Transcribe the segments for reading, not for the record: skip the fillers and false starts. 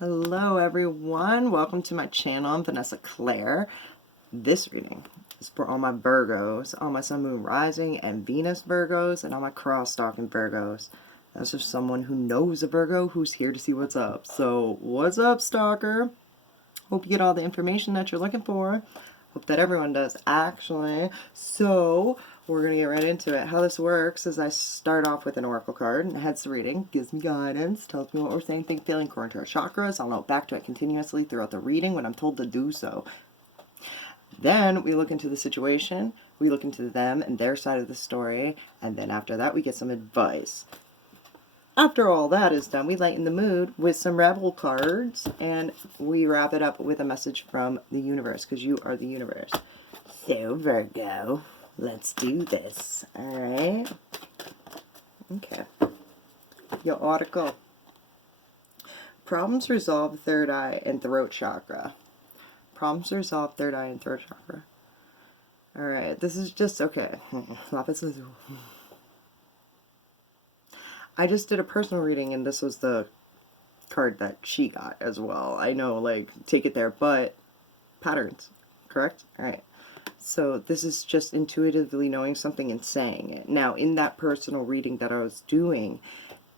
Hello everyone, welcome to my channel. I'm Vanessa Claire. This reading is for all my Virgos, all my Sun, Moon, Rising, and Venus Virgos, and all my cross-stalking Virgos. This is someone who knows a Virgo who's here to see what's up. So, what's up, stalker? Hope you get all the information that you're looking for. Hope that everyone does, actually. So, we're going to get right into it. How this works is I start off with an oracle card, and heads the reading, gives me guidance, tells me what we're saying, think, feeling, according to our chakras. I'll note back to it continuously throughout the reading when I'm told to do so. Then we look into the situation, we look into them and their side of the story, and then after that we get some advice. After all that is done, we lighten the mood with some rebel cards, and we wrap it up with a message from the universe, because you are the universe. So, Virgo, let's do this. Alright? Okay. Your article. Problems resolved, third eye and throat chakra. Problems resolved, third eye and throat chakra. Alright, this is just, okay. I just did a personal reading, and this was the card that she got as well. I know, like, take it there, but patterns, correct? Alright. So this is just intuitively knowing something and saying it. Now, in that personal reading that I was doing,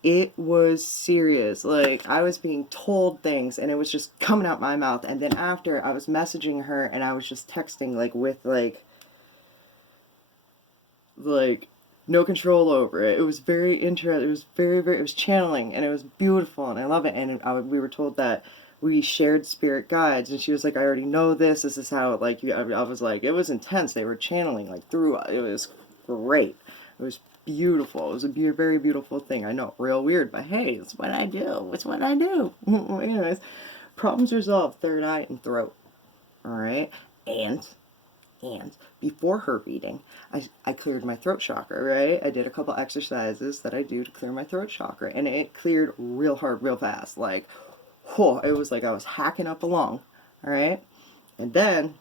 it was serious. Like, I was being told things, and it was just coming out my mouth. And then after, I was messaging her, and I was just texting, like, with, like, no control over it. It was very interesting. It was it was channeling, and it was beautiful, and I love it. And we were told that we shared spirit guides, and she was like, I already know this. This is how, like, I was like, it was intense. They were channeling, like, through it. It was great. It was beautiful. It was a very beautiful thing. I know, real weird, but hey, it's what I do. It's what I do. Anyways, problems resolved, third eye and throat. Alright? And before her reading, I cleared my throat chakra, right? I did a couple exercises that I do to clear my throat chakra, and it cleared real hard, real fast. Like, whoa, it was like I was hacking up a lung, alright? And then,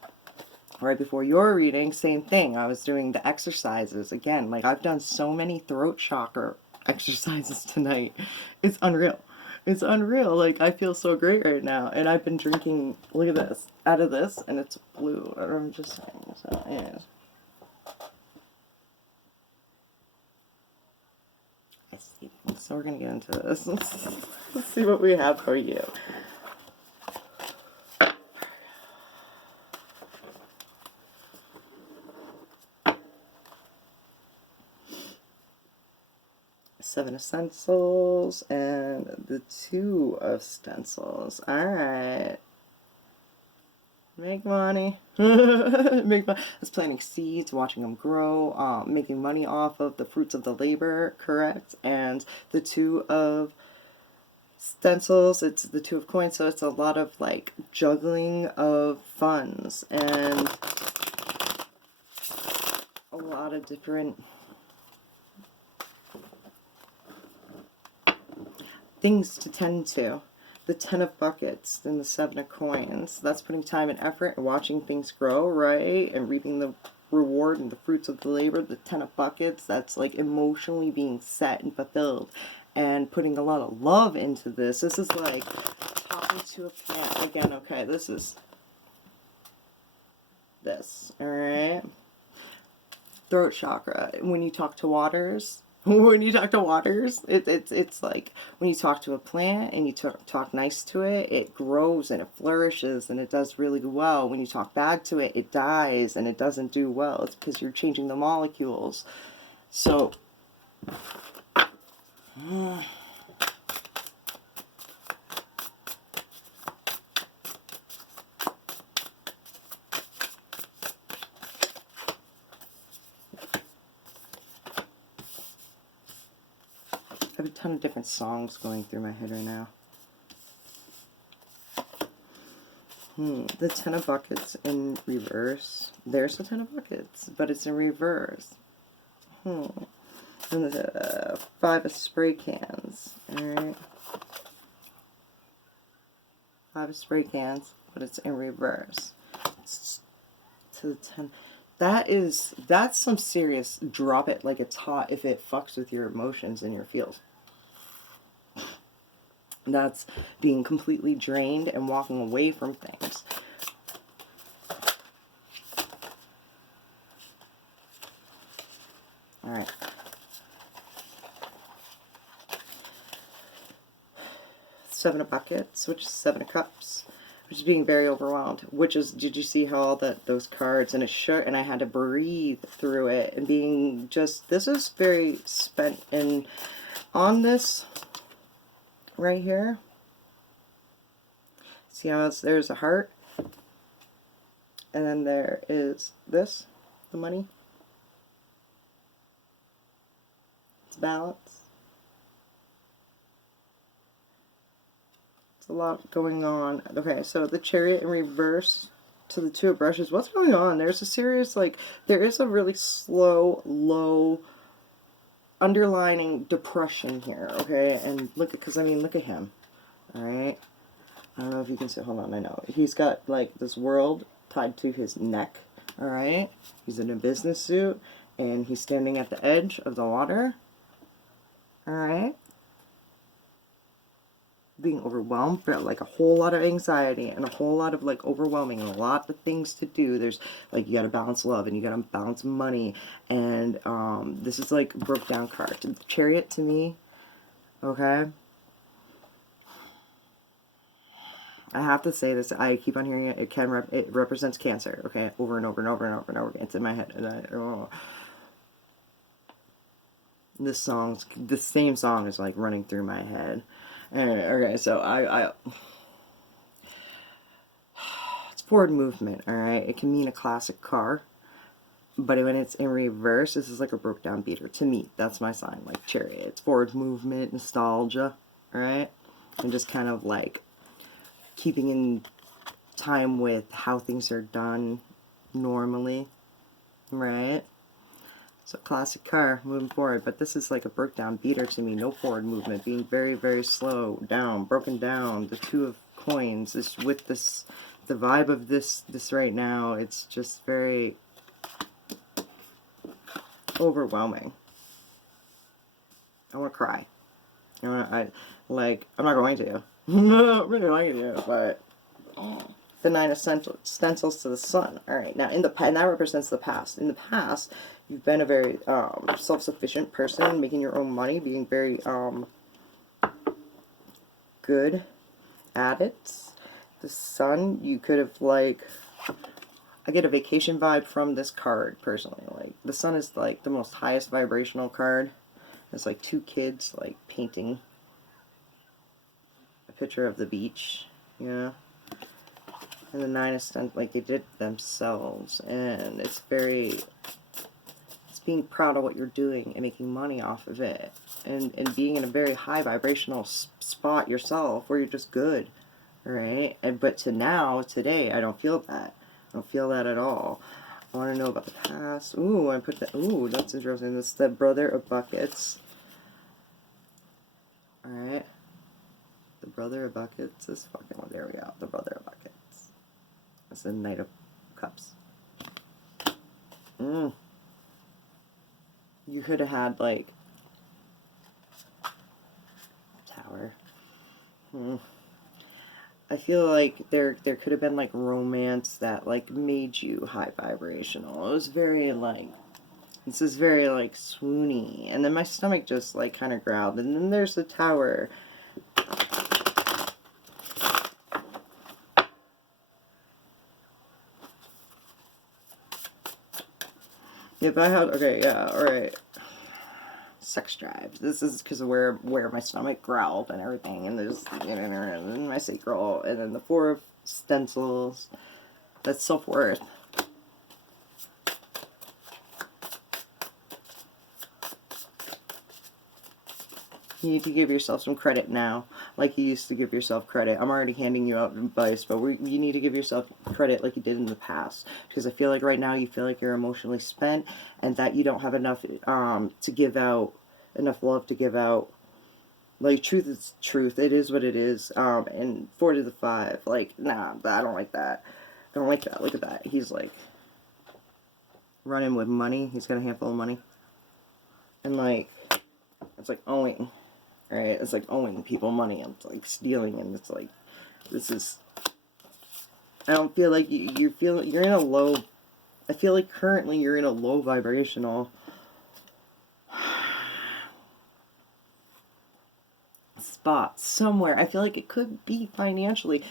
right before your reading, same thing. I was doing the exercises again. Like, I've done so many throat chakra exercises tonight. It's unreal. It's unreal. Like, I feel so great right now. And I've been drinking, look at this, out of this, and it's blue. I'm just saying. So, anyways. I see. So we're going to get into this. Let's see what we have for you. Seven of stencils and the two of stencils. Alright. Make money. Make money. It's planting seeds, watching them grow, making money off of the fruits of the labor, correct? And the two of stencils, it's the two of coins, so it's a lot of, like, juggling of funds and a lot of different things to tend to. The 10 of buckets and the 7 of coins. That's putting time and effort and watching things grow, right? And reaping the reward and the fruits of the labor. The 10 of buckets, that's like emotionally being set and fulfilled. And putting a lot of love into this. This is like talking to a plant. Again, okay, this is this, alright? Throat chakra. When you talk to waters, it's like when you talk to a plant and you talk nice to it, it grows and it flourishes and it does really well. When you talk bad to it, it dies and it doesn't do well. It's because you're changing the molecules. So, I have a ton of different songs going through my head right now. The 10 of buckets in reverse. There's the 10 of buckets, but it's in reverse. And the 5 of spray cans. Alright. 5 of spray cans, but it's in reverse. It's to the 10. That's some serious drop it like it's hot if it fucks with your emotions and your feels. That's being completely drained and walking away from things. All right. Seven of Buckets, which is Seven of Cups, which is being very overwhelmed. Which is, did you see how all those cards, and it shook, and I had to breathe through it, and being just, this is very spent. And on this right here, see how there's a heart, and then there is this, the money, it's balance. It's a lot going on. Okay, so the Chariot in reverse to the Two of Brushes. What's going on? There's a serious, like, there is a really slow, low, underlining depression here, okay? And look at, because I mean, look at him, alright? I don't know if you can see, hold on, I know. He's got, like, this world tied to his neck, alright? He's in a business suit, and he's standing at the edge of the water, alright? Being overwhelmed, but like a whole lot of anxiety and a whole lot of like overwhelming and a lot of things to do. There's like, you gotta balance love and you gotta balance money, and this is like broke down card. The Chariot to me, okay, I have to say this, I keep on hearing it, it represents Cancer, okay, over and over and over and over and over again. It's in my head, and this song's, the same song is like running through my head. Okay, so it's forward movement, alright? It can mean a classic car, but when it's in reverse, this is like a broke down beater. To me, that's my sign, like Chariot. It's forward movement, nostalgia, alright? And just kind of like keeping in time with how things are done normally, right? So classic car, moving forward, but this is like a broke down beater to me. No forward movement, being very, very slow down, broken down. The Two of Coins is with this, the vibe of this right now. It's just very overwhelming. I want to cry. I'm not going to. I'm not going to, but the Nine of Stencils to the Sun. All right, now and that represents the past. In the past, you've been a very self-sufficient person, making your own money, being very good at it. The Sun, you could have like, I get a vacation vibe from this card personally. Like the Sun is like the most highest vibrational card. It's like two kids like painting a picture of the beach, you know. And the Nine of Stencils, like they did themselves, and it's very, it's being proud of what you're doing and making money off of it, and being in a very high vibrational spot yourself where you're just good, right? And but to now, today, I don't feel that. I don't feel that at all. I want to know about the past. Ooh, I put that. Ooh, that's interesting. This is the Brother of Buckets. All right, the Brother of Buckets is fucking. Well, there we go. The Brother of Buckets. That's the Knight of Cups. You could have had, like, Tower. I feel like there could have been, like, romance that, like, made you high vibrational. It was very, like, this is very, like, swoony. And then my stomach just, like, kind of growled. And then there's the Tower. If I had, okay, yeah, alright. Sex drive. This is because of where my stomach growled and everything, and there's, and my sacral, and then the Four of Stencils. That's self-worth. You need to give yourself some credit now, like you used to give yourself credit. I'm already handing you out advice, but you need to give yourself credit like you did in the past. Because I feel like right now you feel like you're emotionally spent, and that you don't have enough to give out, enough love to give out. Like, truth is truth. It is what it is. And 4 to the 5. Like, nah, I don't like that. I don't like that. Look at that. He's like running with money. He's got a handful of money. And like, it's like owing. right? It's like owing people money and like stealing, and it's like, this is, I don't feel like you feel, you're in a low, I feel like currently you're in a low vibrational spot somewhere. I feel like it could be financially,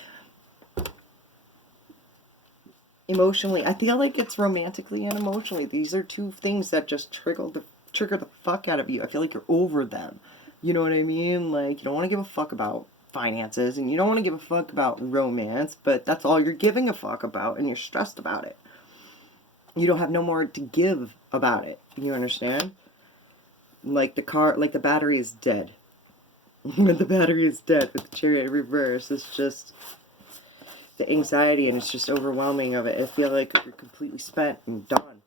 emotionally. I feel like it's romantically and emotionally. These are two things that just trigger the fuck out of you. I feel like you're over them. You know what I mean? Like, you don't want to give a fuck about finances, and you don't want to give a fuck about romance, but that's all you're giving a fuck about, and you're stressed about it. You don't have no more to give about it. You understand? Like the car, like the battery is dead. When the battery is dead with the Chariot reverse, it's just the anxiety, and it's just overwhelming of it. I feel like you're completely spent and done.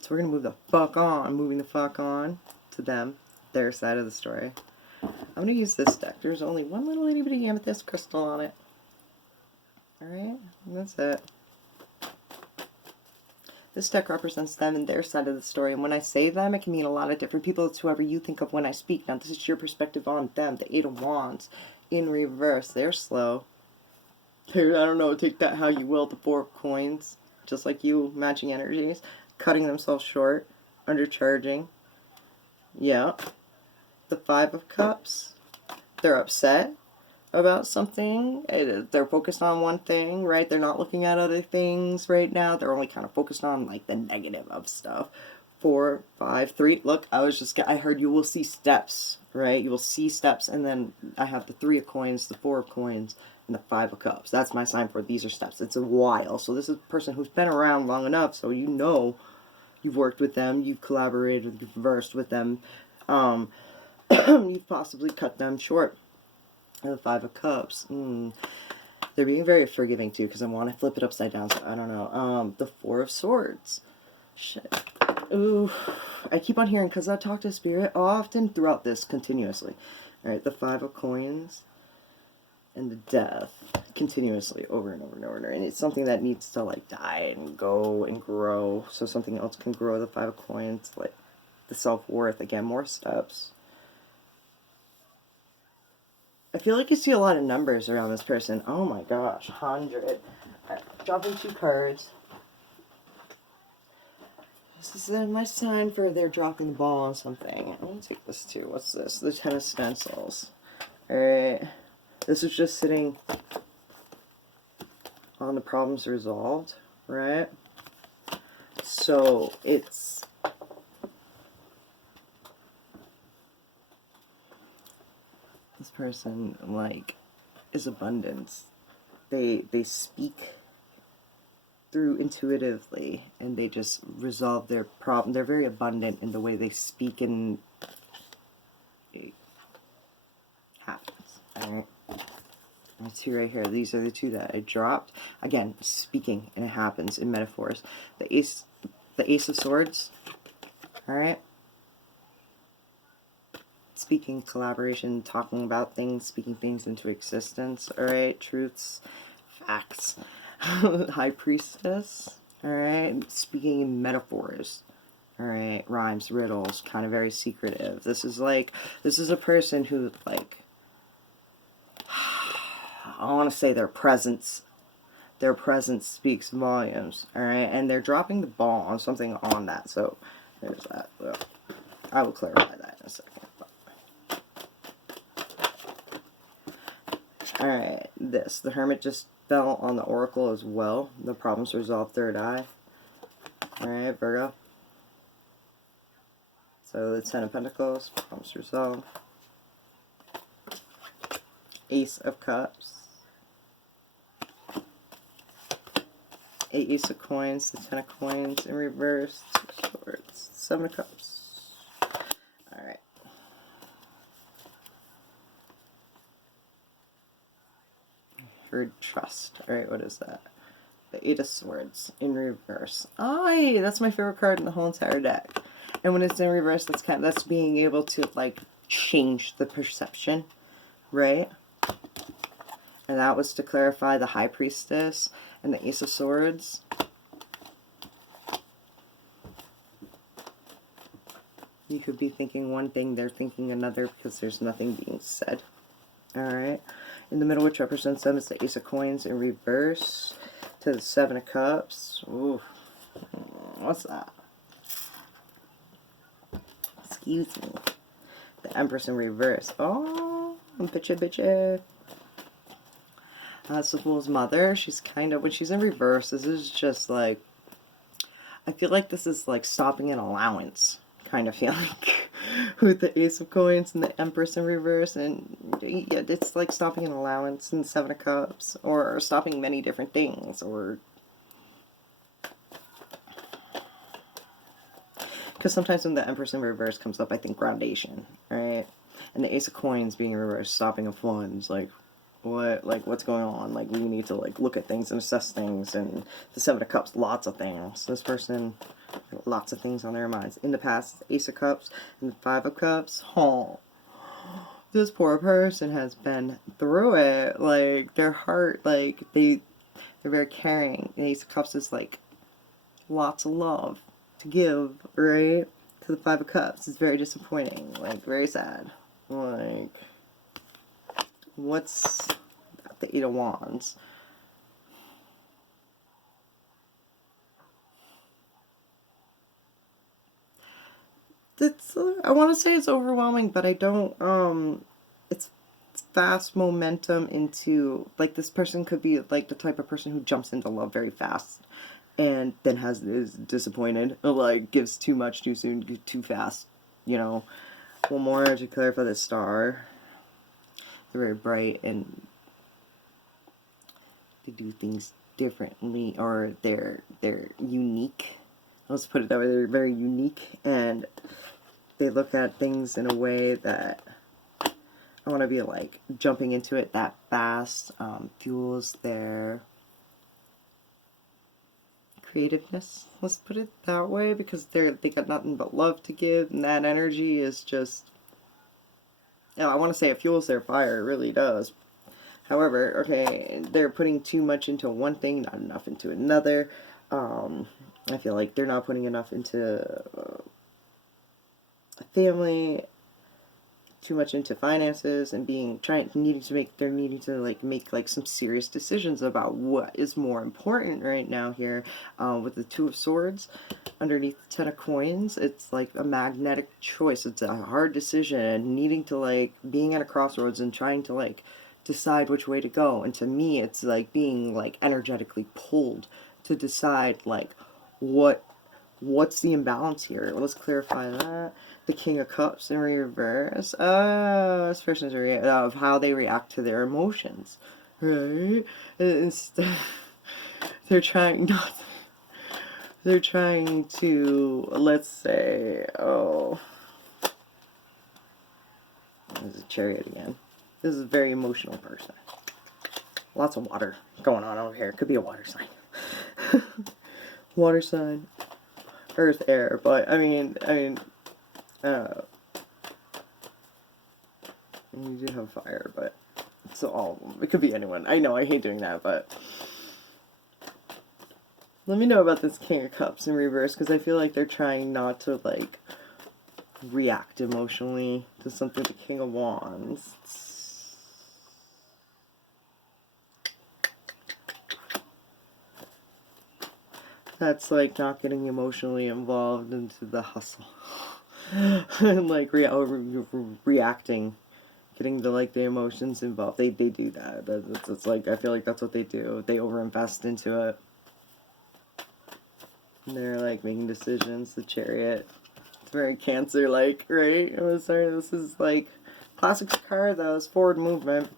So we're gonna move the fuck on, moving the fuck on to them, their side of the story. I'm gonna use this deck. There's only one little itty bitty amethyst crystal on it. Alright, that's it. This deck represents them and their side of the story, and when I say them, it can mean a lot of different people. It's whoever you think of when I speak. Now, this is your perspective on them. The Eight of Wands in reverse. They're slow. I don't know, take that how you will. The Four of Coins, just like you, matching energies, cutting themselves short, undercharging. Yeah. The Five of Cups, they're upset about something. They're focused on one thing, right? They're not looking at other things right now. They're only kind of focused on like the negative of stuff. 4, 5, 3. Look, I heard you will see steps, right? You will see steps, and then I have the 3 of Coins, the 4 of Coins, and the 5 of Cups. That's my sign for these are steps. It's a while. So this is a person who's been around long enough, so you know you've worked with them, you've collaborated, you've conversed with them, you've possibly cut them short. And the 5 of Cups. They're being very forgiving too, because I want to flip it upside down, so I don't know. The 4 of Swords. Shit. Ooh. I keep on hearing, because I talk to Spirit often throughout this continuously. Alright, the 5 of Coins and the Death. Continuously, over and over and over and over. And it's something that needs to, like, die and go and grow, so something else can grow. The 5 of Coins, like, the self-worth. Again, more steps. I feel like you see a lot of numbers around this person. Oh my gosh, 100. Dropping 2 cards. This is my sign for they're dropping the ball on something. I'm going to take this too. What's this? The 10 of Stencils. Alright. This is just sitting on the problems resolved, right? So it's this person, like, is abundance. They speak through intuitively, and they just resolve their problem. They're very abundant in the way they speak, and it happens. Alright. The 2 right here. These are the 2 that I dropped. Again, speaking, and it happens in metaphors. The Ace of Swords. Alright. Speaking, collaboration, talking about things, speaking things into existence. Alright. Truths, facts. High Priestess. Alright. Speaking in metaphors. Alright. Rhymes, riddles, kind of very secretive. This is a person who, like, I want to say their presence speaks volumes, alright? And they're dropping the ball on something on that, so there's that. Well, I will clarify that in a second. Alright, the Hermit just fell on the Oracle as well. The problems resolved, third eye. Alright, Virgo. So the 10 of Pentacles, problems resolved. Ace of Cups. Ace of Coins, the 10 of Coins in reverse, 2 of Swords, 7 of Cups. Alright. Heard trust. Alright, what is that? The 8 of Swords in reverse. Aye, that's my favorite card in the whole entire deck. And when it's in reverse, that's being able to, like, change the perception, right? And that was to clarify the High Priestess and the Ace of Swords. You could be thinking one thing, they're thinking another because there's nothing being said. Alright. In the middle, which represents them, is the Ace of Coins in reverse to the Seven of Cups. Ooh. What's that? Excuse me. The Empress in reverse. Oh, bitchy. That's the Fool's mother. She's kind of, when she's in reverse, this is just like, I feel like this is like stopping an allowance kind of feeling with the Ace of Coins and the Empress in reverse. And yeah, it's like stopping an allowance and the Seven of Cups, or stopping many different things, or because sometimes when the Empress in reverse comes up, I think groundation, right? And the Ace of Coins being in reverse, stopping a funds, like, what, like, what's going on? Like, we need to, like, look at things and assess things. And the Seven of Cups, lots of things. This person, lots of things on their minds. In the past, Ace of Cups and the Five of Cups. Oh, this poor person has been through it. Like, their heart, like, they're very caring. And Ace of Cups is, like, lots of love to give, right? To the Five of Cups. It's very disappointing. Like, very sad. Like, what's the Eight of Wands? It's, I want to say it's overwhelming, but I don't, it's fast momentum into, like, this person could be, like, the type of person who jumps into love very fast and then is disappointed, or, like, gives too much too soon, too fast, you know. One more to clarify the Star. They're very bright and they do things differently, or they're unique. Let's put it that way. They're very unique, and they look at things in a way that I want to be like jumping into it that fast. Fuels their creativeness. Let's put it that way, because they got nothing but love to give, and that energy is just. You know, I want to say it fuels their fire. It really does. However, okay, they're putting too much into one thing, not enough into another. I feel like they're not putting enough into a family, too much into finances, and needing to like make like some serious decisions about what is more important right now here. With the Two of Swords underneath the Ten of Coins, it's like a magnetic choice. It's a hard decision, and needing to like being at a crossroads and trying to like decide which way to go. And to me, it's like being like energetically pulled to decide like what's the imbalance here. Let's clarify that. The King of Cups in reverse. This person's of how they react to their emotions, right? They're trying not. They're trying to, let's say, oh, there's a Chariot again. This is a very emotional person. Lots of water going on over here. Could be a water sign. Water sign. Earth, air, but I mean, you do have fire, but it's all of them. It could be anyone. I know, I hate doing that, but let me know about this King of Cups in reverse, because I feel like they're trying not to, like, react emotionally to something. The King of Wands. That's like not getting emotionally involved into the hustle. And like reacting, getting the emotions involved. They do that. It's like, I feel like that's what they do. They overinvest into it. And they're like making decisions. The Chariot. It's very Cancer like, right? I'm sorry, this is like classic card though. It's forward movement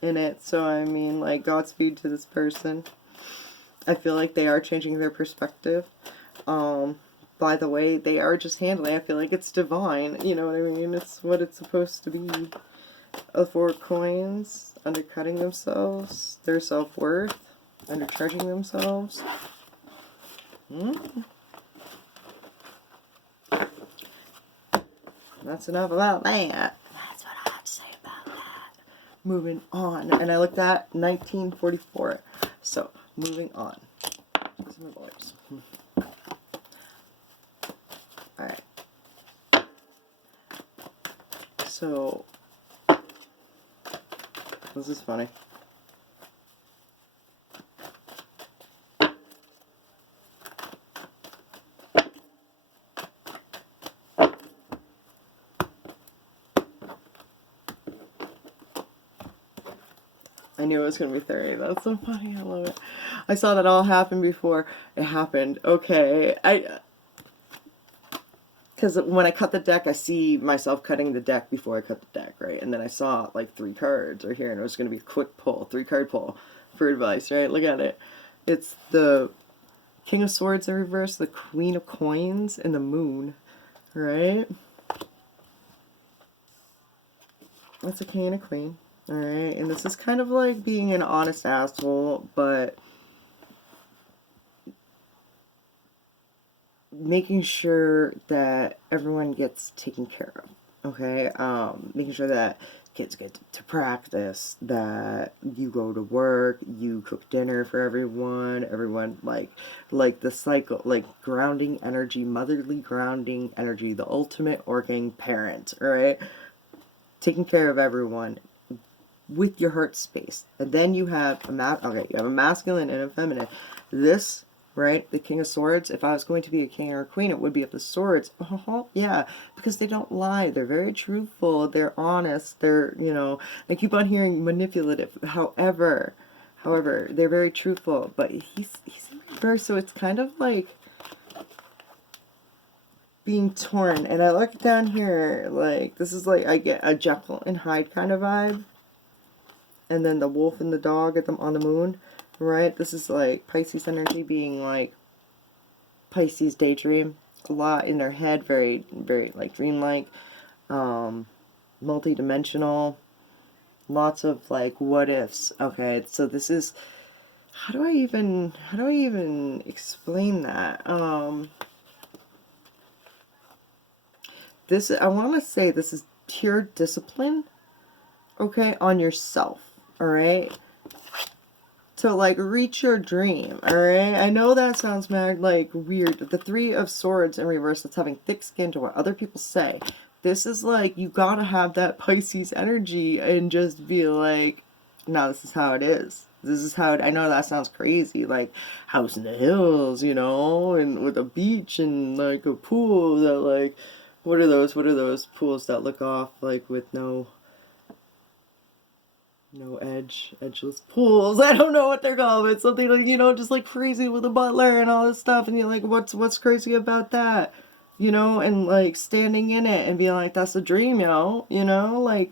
in it. So I mean, like, Godspeed to this person. I feel like they are changing their perspective. By the way, they are just handling. I feel like it's divine. You know what I mean? It's what it's supposed to be. A Four of Coins, undercutting themselves, their self-worth, undercharging themselves. That's enough about that. That's what I have to say about that. Moving on. And I looked at 1944. So, moving on. These are my boys. Alright. So, this is funny. I knew it was going to be 30. That's so funny. I love it. I saw that all happen before it happened. Okay. Because when I cut the deck, I see myself cutting the deck before I cut the deck, right? And then I saw like 3 cards right here, and it was going to be a quick pull, 3-card pull for advice, right? Look at it. It's the King of Swords in reverse, the Queen of Coins, and the Moon, right? That's a King and a Queen. Alright, and this is kind of like being an honest asshole, but making sure that everyone gets taken care of, okay? Making sure that kids get to practice, that you go to work, you cook dinner for everyone, like the cycle, like grounding energy, motherly grounding energy, the ultimate working parent, alright? Taking care of everyone with your heart space. And then you have you have a masculine and a feminine. This, right, the King of Swords, if I was going to be a king or a queen, it would be of the swords. Yeah, because they don't lie. They're very truthful. They're honest. They're, you know, I keep on hearing manipulative. However, they're very truthful. But he's in reverse, so it's kind of like being torn. And I look down here, like, this is like, I get a Jekyll and Hyde kind of vibe. And then the wolf and the dog on the moon, right? This is like Pisces energy being like Pisces daydream. A lot in their head, very, very like dreamlike, multi-dimensional, lots of like what ifs. Okay, so this is, how do I even explain that? I want to say this is pure discipline, okay, on yourself. Alright? To like reach your dream, alright? I know that sounds mad like weird. The 3 of Swords in reverse, that's having thick skin to what other people say. This is like, you gotta have that Pisces energy and just be like, no, this is how it is. This is how I know that sounds crazy, like house in the hills, you know, and with a beach and like a pool that like, what are those pools that look off like with no edgeless pools. I don't know what they're called, but something like, you know, just like crazy with a butler and all this stuff, and you're like, what's crazy about that? You know, and like standing in it and being like, that's a dream, yo, you know, like,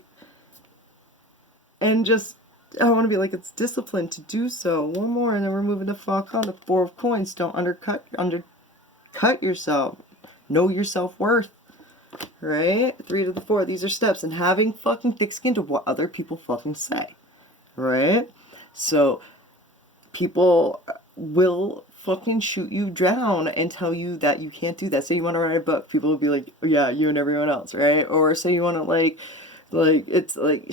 and just, I want to be like, it's discipline to do so. One more, and then we're moving to fuck on the 4 of Coins. Don't undercut yourself. Know your self-worth. Right? 3 to the 4. These are steps. And having fucking thick skin to what other people fucking say. Right? So, people will fucking shoot you down and tell you that you can't do that. Say you want to write a book. People will be like, yeah, you and everyone else. Right? Or say you want to like, it's like,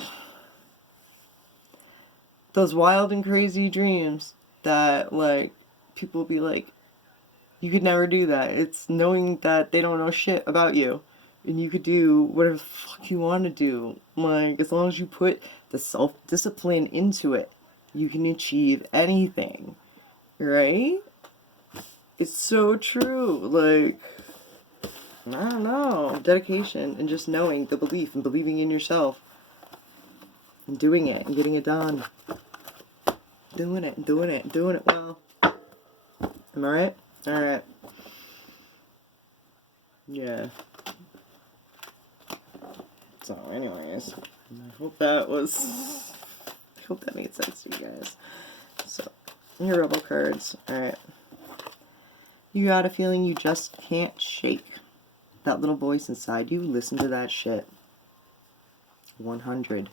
those wild and crazy dreams that, like, people will be like, you could never do that. It's knowing that they don't know shit about you. And you could do whatever the fuck you want to do. Like, as long as you put the self-discipline into it, you can achieve anything. Right? It's so true. Like, I don't know. Dedication and just knowing the belief and believing in yourself. And doing it and getting it done. Doing it well. Am I right? Alright. Yeah. So, anyways, I hope that made sense to you guys. So, your rebel cards. Alright. You got a feeling you just can't shake. That little voice inside you, listen to that shit. 100.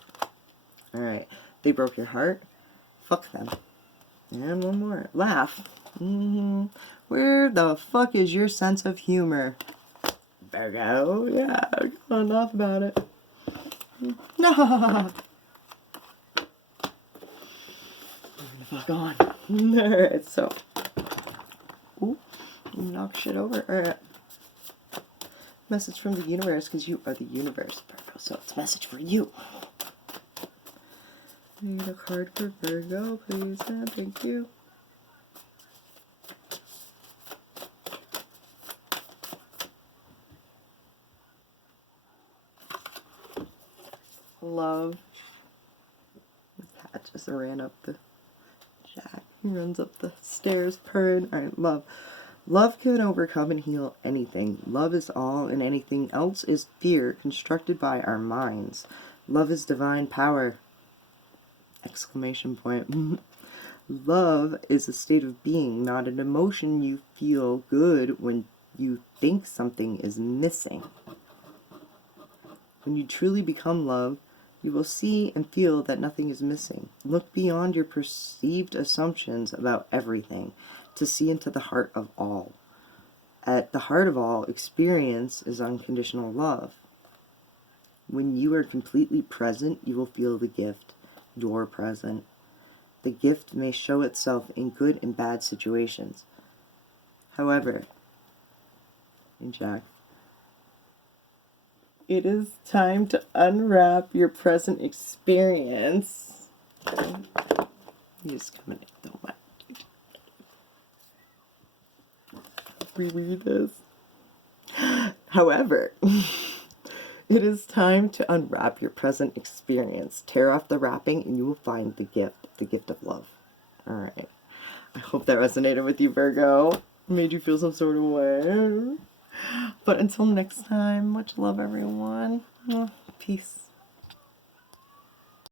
Alright. They broke your heart. Fuck them. And one more. Laugh. Where the fuck is your sense of humor? Virgo? Yeah, come on, laugh about it. No. Fuck on. Alright, so. Ooh, knock shit over. Alright. Message from the universe, because you are the universe. Virgo So it's a message for you. I need a card for Virgo, please. Thank you. Love. The cat just ran up the jack. He runs up the stairs purring. Alright, love. Love can overcome and heal anything. Love is all, and anything else is fear constructed by our minds. Love is divine power. Exclamation point. Love is a state of being, not an emotion you feel good when you think something is missing. When you truly become love, you will see and feel that nothing is missing. Look beyond your perceived assumptions about everything to see into the heart of all. At the heart of all, experience is unconditional love. When you are completely present, you will feel the gift. You're present. The gift may show itself in good and bad situations. However, Jack, it is time to unwrap your present experience. He's coming in, don't mind. Reread this. However, it is time to unwrap your present experience. Tear off the wrapping and you will find the gift of love. Alright. I hope that resonated with you, Virgo. Made you feel some sort of way. But until next time, much love, everyone. Peace.